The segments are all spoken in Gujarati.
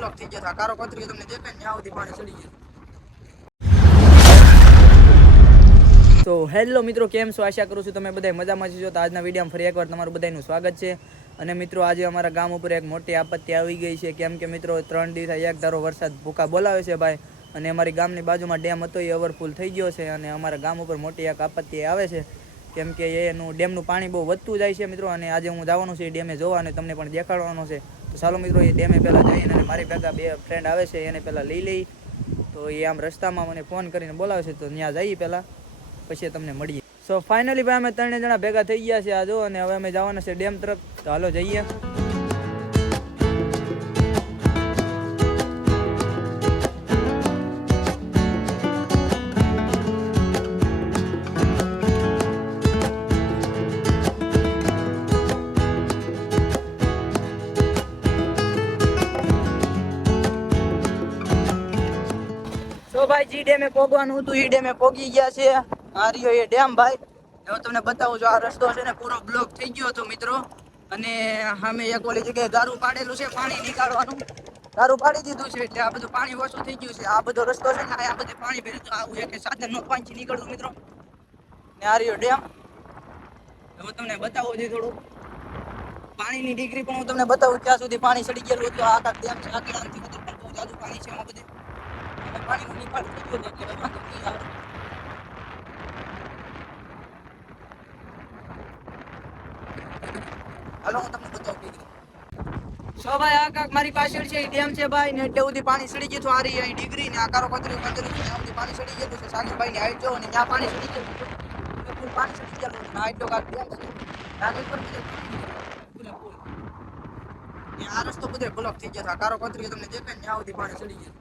બ્લોક થઈ ગયો. કારો કોતરી તમને દેખાય ને ત્યાં સુધી પાણી ચડી ગયું. તો હેલો મિત્રો, કેમ છો? આશા કરું છું તમે બધા મજામાં છો. તો આજના વિડીયોમાં ફરી એકવાર તમારું બધાનું સ્વાગત છે. અને મિત્રો આજે અમારા ગામ ઉપર એક મોટી આપત્તિ આવી ગઈ છે. કેમ કે મિત્રો 3 દિવસ એક ધારો વરસાદ ભૂકા બોલાવે છે ભાઈ. અને અમારી ગામની બાજુમાં ડેમ હતો એ ઓવરફુલ થઈ ગયો છે. અને અમારા ગામ ઉપર મોટી એક આપત્તિ આવે છે. કેમ કે એનું ડેમનું પાણી બહુ વધતું જાય છે મિત્રો. અને આજે હું જવાનું છું એ ડેમે જોવા અને તમને પણ દેખાડવાનો છે. તો ચાલો મિત્રો એ ડેમે પહેલાં જઈને અને મારી ભેગા 2 ફ્રેન્ડ આવે છે એને પહેલાં લઈ લઈ. તો એ આમ રસ્તામાં મને ફોન કરીને બોલાવે છે. તો ત્યાં જઈએ પહેલાં, પછી તમને મળીએ. સો ફાઇનલી ભાઈ અમે 3 જણા ભેગા થઈ ગયા છે આ જો. અને હવે અમે જવાના છે ડેમ તરફ. તો હાલો જઈએ. તો ભાઈ જી ડેમે પોગવાનું હતું એ ડેમે પોગી ગયા છે. આ રહ્યો એ ડેમ ભાઈ. હું તમને બતાવું છું. આ રસ્તો છે ને પૂરો બ્લોક થઈ ગયો હતો મિત્રો. અને સામે એક ઓલી જગ્યાએ દારૂ પાડેલું છે પાણી નીકાળવાનું. દારૂ પાડી દીધું છે એટલે આ બધું પાણી ઓછું થઈ ગયું છે. આ બધો રસ્તો છે ને આ બધે પાણી ભેગું આવું છે કે સાધન નો પાણી નીકળવું મિત્રો. ને આ રહ્યો ડેમ. હું તમને બતાવું છું થોડું પાણીની ડિગ્રી પણ હું તમને બતાવું ક્યાં સુધી પાણી ચડી ગયેલું હતું. આ આખા ડેમ છે આખી આમથી બધું બહુ જાજુ પાણી છે આ બધે. પાણીનો નિકાલ થઈ ગયો એટલે વાંધો નહીં આવે. હાલો હું તમને બતાવું. સો ભાઈ આ કાક મારી પાછળ છે એ ડેમ છે ભાઈ. ને એટલે સુધી પાણી ચડી ગયું. આ રહી અહીં ડિગ્રી ને આ કારો પતરી પતરી છે ત્યાં સુધી પાણી ચડી ગયેલું છે. સાગરભાઈ ની હાઈટ જો ને ત્યાં પાણી ચડી ગયેલું છે. ફૂલ પાણી ચડી ગયેલું છે. હાઈટ તો કાક ડેમ છે. આગળ પર ફૂલ આ રસ્તો બધે બ્લોક થઈ ગયો. કારો પતરી તમને દેખાય ને ત્યાં સુધી પાણી ચડી ગયું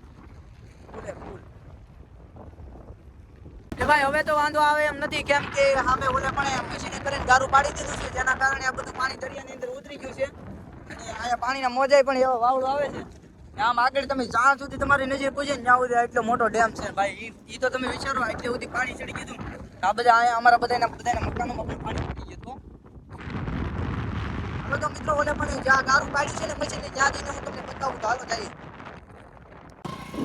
ફૂલ. ભાઈ હવે તો વાંધો આવે એમ નથી. કેમ કે સામે ઓલે પણ મશીને કરીને દારૂ પાડી દીધું છે. જેના કારણે આ બધું પાણી દરિયાની અંદર ઉતરી ગયું છે. અને અહીંયા પાણીના મોજાય પણ એવા વાવડો આવે છે. આમ આગળ તમે જ્યાં સુધી તમારી નજર પૂછે ને ત્યાં સુધી એટલો મોટો ડેમ છે ભાઈ. એ તો તમે વિચારો એટલે સુધી પાણી ચડી ગયું. આ બધા અહીંયા અમારા બધાના મકાનોમાં પણ પાણી ચડી ગયું. હવે તો મિત્રો ઓલે પણ જ્યાં દારૂ પાડી છે ને મશીને ત્યાં જઈને હું તમને બતાવું. તો હાલો જઈએ.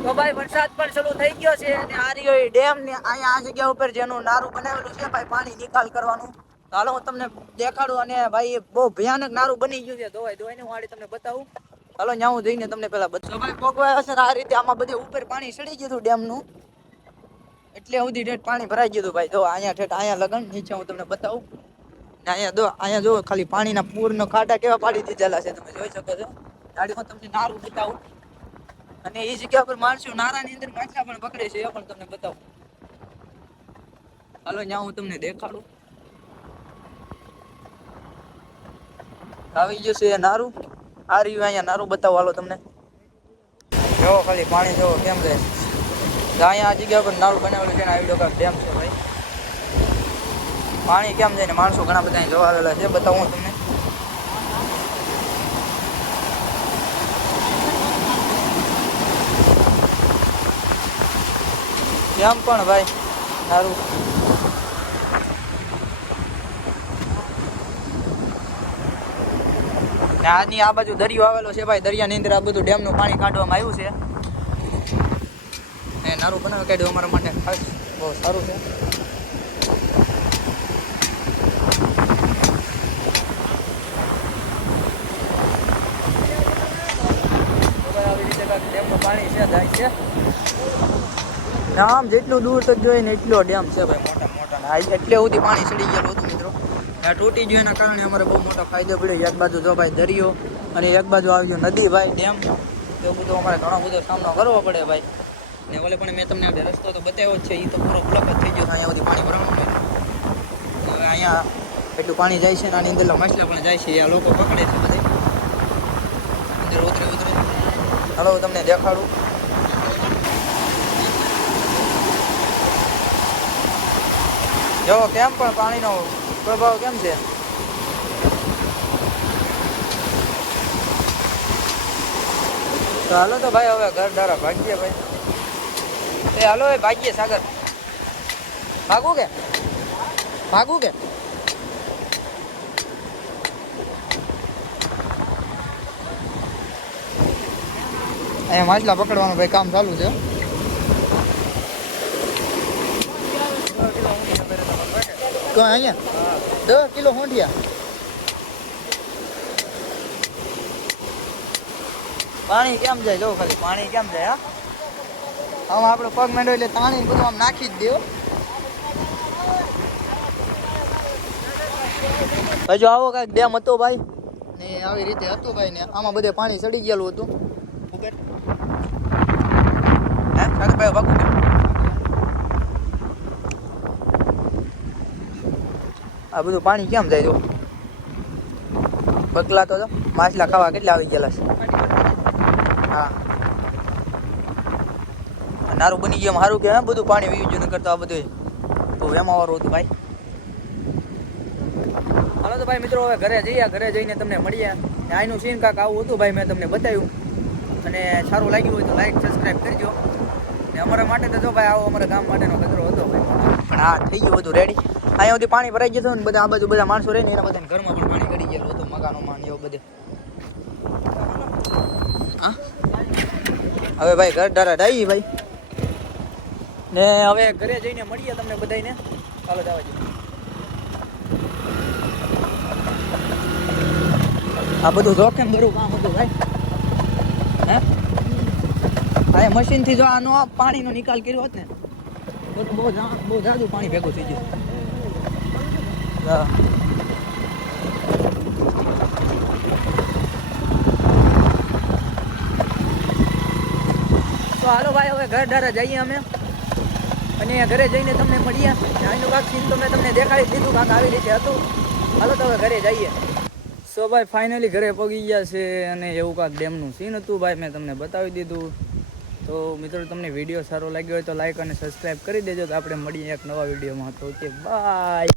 તો ભાઈ વરસાદ પણ શરૂ થઈ ગયો છે. અને આ રહ્યો એ ડેમ ને અહીંયા આ જગ્યા ઉપર જેનું નારું બનાવેલું છે ભાઈ પાણી નિકાલ કરવાનું. હાલો હું તમને દેખાડું. અને ભાઈ બહુ ભયાનક નારું બની ગયું છે. ધોવાય ને હું આડી તમને બતાવું. હાલો ત્યાં હું જઈને તમને પેલા બતાવું. ભાઈ પોગવાય હશે આ રીતે આમાં બધે ઉપર પાણી ચડી ગયું ડેમનું. એટલે સુધી ઠેઠ પાણી ભરાઈ ગયું ભાઈ. જો અહીંયા ઠેઠ અહીંયા લગન નીચે હું તમને બતાવું. અહીંયા જો ખાલી પાણીના પૂરના ખાડા કેવા પાડી દીધેલા છે તમે જોઈ શકો છો. આડી હું તમને નારું બતાવું. અને એ જગ્યા પર માણસો નારાની અંદર માછલા પણ પકડે છે એ પણ તમને બતાવું. હાલો ત્યાં હું તમને દેખાડું. આવી ગયું છે નારું. આ રહ્યું અહીંયા નારું બતાવું. હાલો તમને જો ખાલી પાણી જો કેમ રહે. અહીંયા આ જગ્યા પર નારું બનાવેલું છે ને આવી ડોકા ડેમ છે ભાઈ. પાણી કેમ જાય ને માણસો ઘણા બધા જોવા આવેલા છે. બતાવું તમને. કેમ પણ ભાઈ સારું. આજની આ બાજુ દરિયો આવેલો છે ભાઈ. દરિયાની અંદર આ બધું ડેમનું પાણી કાઢવામાં આવ્યું છે. ને નારું બનાવી કાઢ્યું અમારા માટે ખાસ બહુ સારું છે. આવી રીતે કાંઈક ડેમનું પાણી છે જાય છે. આમ જેટલું દૂર તક જોઈએ ને એટલો ડેમ છે ભાઈ મોટા. એટલે સુધી પાણી ચડી ગયેલું હતું મિત્રો. આ તૂટી ગયું એના કારણે અમારે બહુ મોટો ફાયદો પડ્યો. એક બાજુ જો ભાઈ દરિયો અને એક બાજુ આવ્યો નદી ભાઈ ડેમ. એવું બધું અમારે ઘણો બધો સામનો કરવો પડે ભાઈ. ને ઓલે પણ મેં તમને આપણે રસ્તો તો બતાવ્યો જ છે. એ તો પૂરો બ્લોક જ થઈ ગયો. અહીંયા સુધી પાણી ભરવાનું હોય. હવે અહીંયા એટલું પાણી જાય છે ને આની અંદર માછલા પણ જાય છે. આ લોકો પકડે છે બધે અંદર ઉતરે. હાલો તમને દેખાડું. જો કેમ પણ પાણીનો પ્રભાવ કેમ છે. તો હાલો તો ભાઈ હવે ઘર દારા ભાગીએ ભાઈ. હાલો એ ભાગીએ સાગર. ભાગવું કે અહીંયા માછલા પકડવાનું ભાઈ કામ ચાલુ છે. તો અહીંયા 10 કિલો હોંડિયા. પાણી કેમ જાય જો ખાલી પાણી કેમ જાય હા આમાં આપણો પગ માંડો એટલે તાણી બધું આમ નાખી જ દેવો. ભાઈ જો આવો કાંઈક ડેમ હતો ભાઈ ને આવી રીતે હતું ભાઈ ને આમાં બધે પાણી ચડી ગયેલું હતું. ઉપર હે સાગર ભાઈ ભાગું કે આ બધું પાણી કેમ જાય જો બગલા તો માછલા ખાવા કેટલા આવી ગયેલા છે. હા નારું બની ગયું સારું કે બધું પાણી વીજ ન કરતા આ બધું તો એમાં વાળું હતું ભાઈ. હાલો તો ભાઈ મિત્રો હવે ઘરે જઈએ. ઘરે જઈને તમને મળીએ. આનું સીન કાંક આવું હતું ભાઈ મેં તમને બતાવ્યું અને સારું લાગ્યું હોય તો લાઈક સબસ્ક્રાઈબ કરજો. ને અમારા માટે તો જો ભાઈ આવો અમારા ગામ માટેનો કચરો હતો ભાઈ પણ હા થઈ ગયું બધું રેડી. અહીંયા સુધી પાણી ભરાઈ ગયું હતું ને બધા આ બાજુ બધા માણસો રહે ને એના બધાને ઘરમાં પણ પાણી ગળી ગયેલું હતું મકાનોમાં ને એવું બધે. હા હવે ભાઈ ઘર ડારા ડાઈ ભાઈ ને હવે ઘરે જઈને મળીએ તમને બધાને. ચાલો જવા જઈએ. આ બધું જોખમ ભરું કામ હતું ભાઈ હે આ મશીનથી જો આનો પાણીનો નિકાલ કર્યો હોત ને તો બહુ જાદુ પાણી ભેગું થઈ ગયું. તો હાલો ભાઈ હવે ઘર ડારા જઈએ અમે અને ઘરે જઈને તમને મળીએ. આનું કાંક સીન તો મેં તમને દેખાડી દીધું કાંક આવી રીતે હતું. હાલો તો હવે ઘરે જઈએ. સો ભાઈ ફાઇનલી ઘરે પગી ગયા છે અને એવું કાંક ડેમનું સીન હતું ભાઈ મેં તમને બતાવી દીધું. તો મિત્રો તમને વિડીયો સારો લાગ્યો હોય તો લાઈક અને સબસ્ક્રાઈબ કરી દેજો. તો આપણે મળીએ એક નવા વિડીયોમાં. તો ઓકે બાય.